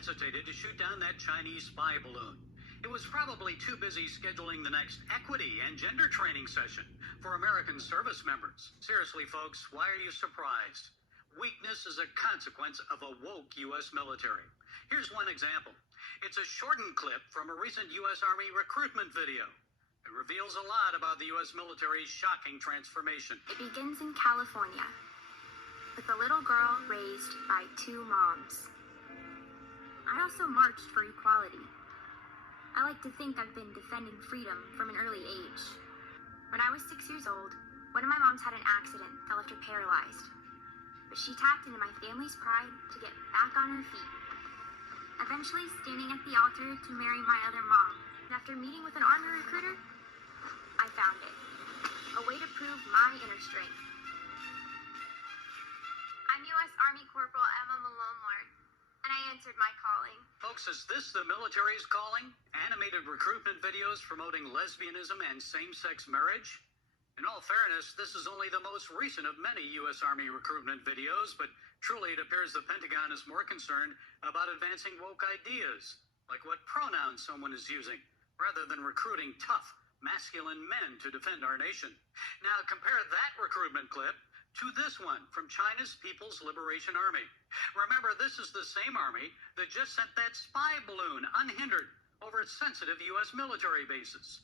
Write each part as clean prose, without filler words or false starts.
hesitated to shoot down that Chinese spy balloon. It was probably too busy scheduling the next equity and gender training session for American service members. Seriously, folks, why are you surprised? Weakness is a consequence of a woke U.S. military. Here's one example. It's a shortened clip from a recent U.S. Army recruitment video. It reveals a lot about the U.S. military's shocking transformation. It begins in California with a little girl raised by two moms. I also marched for equality. I like to think I've been defending freedom from an early age. When I was 6 years old, one of my moms had an accident that left her paralyzed. But she tapped into my family's pride to get back on her feet, eventually standing at the altar to marry my other mom. And after meeting with an Army recruiter, I found it. A way to prove my inner strength. I'm U.S. Army Corporal Emma Malone, and I answered my calling. Folks, is this the military's calling? Animated recruitment videos promoting lesbianism and same-sex marriage? In all fairness, this is only the most recent of many U.S. Army recruitment videos, but truly it appears the Pentagon is more concerned about advancing woke ideas, like what pronouns someone is using, rather than recruiting tough, masculine men to defend our nation. Now compare that recruitment clip to this one from China's People's Liberation Army. Remember, this is the same army that just sent that spy balloon unhindered over sensitive U.S. military bases.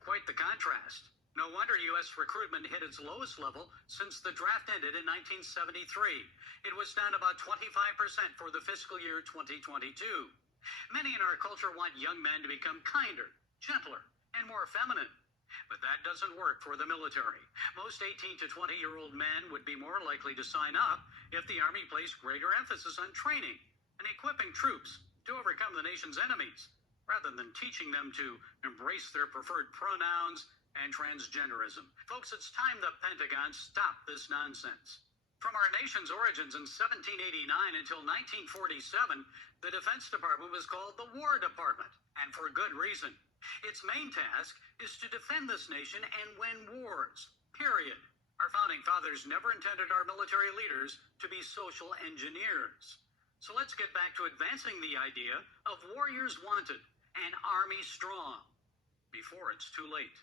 Quite the contrast. No wonder U.S. recruitment hit its lowest level since the draft ended in 1973. It was down about 25% for the fiscal year 2022. Many in our culture want young men to become kinder, gentler, and more feminine. But that doesn't work for the military. Most 18 to 20-year-old men would be more likely to sign up if the Army placed greater emphasis on training and equipping troops to overcome the nation's enemies, rather than teaching them to embrace their preferred pronouns and transgenderism. Folks, it's time the Pentagon stopped this nonsense. From our nation's origins in 1789 until 1947, the Defense Department was called the War Department, and for good reason. Its main task is to defend this nation and win wars, period. Our founding fathers never intended our military leaders to be social engineers. So let's get back to advancing the idea of warriors wanted and army strong before it's too late.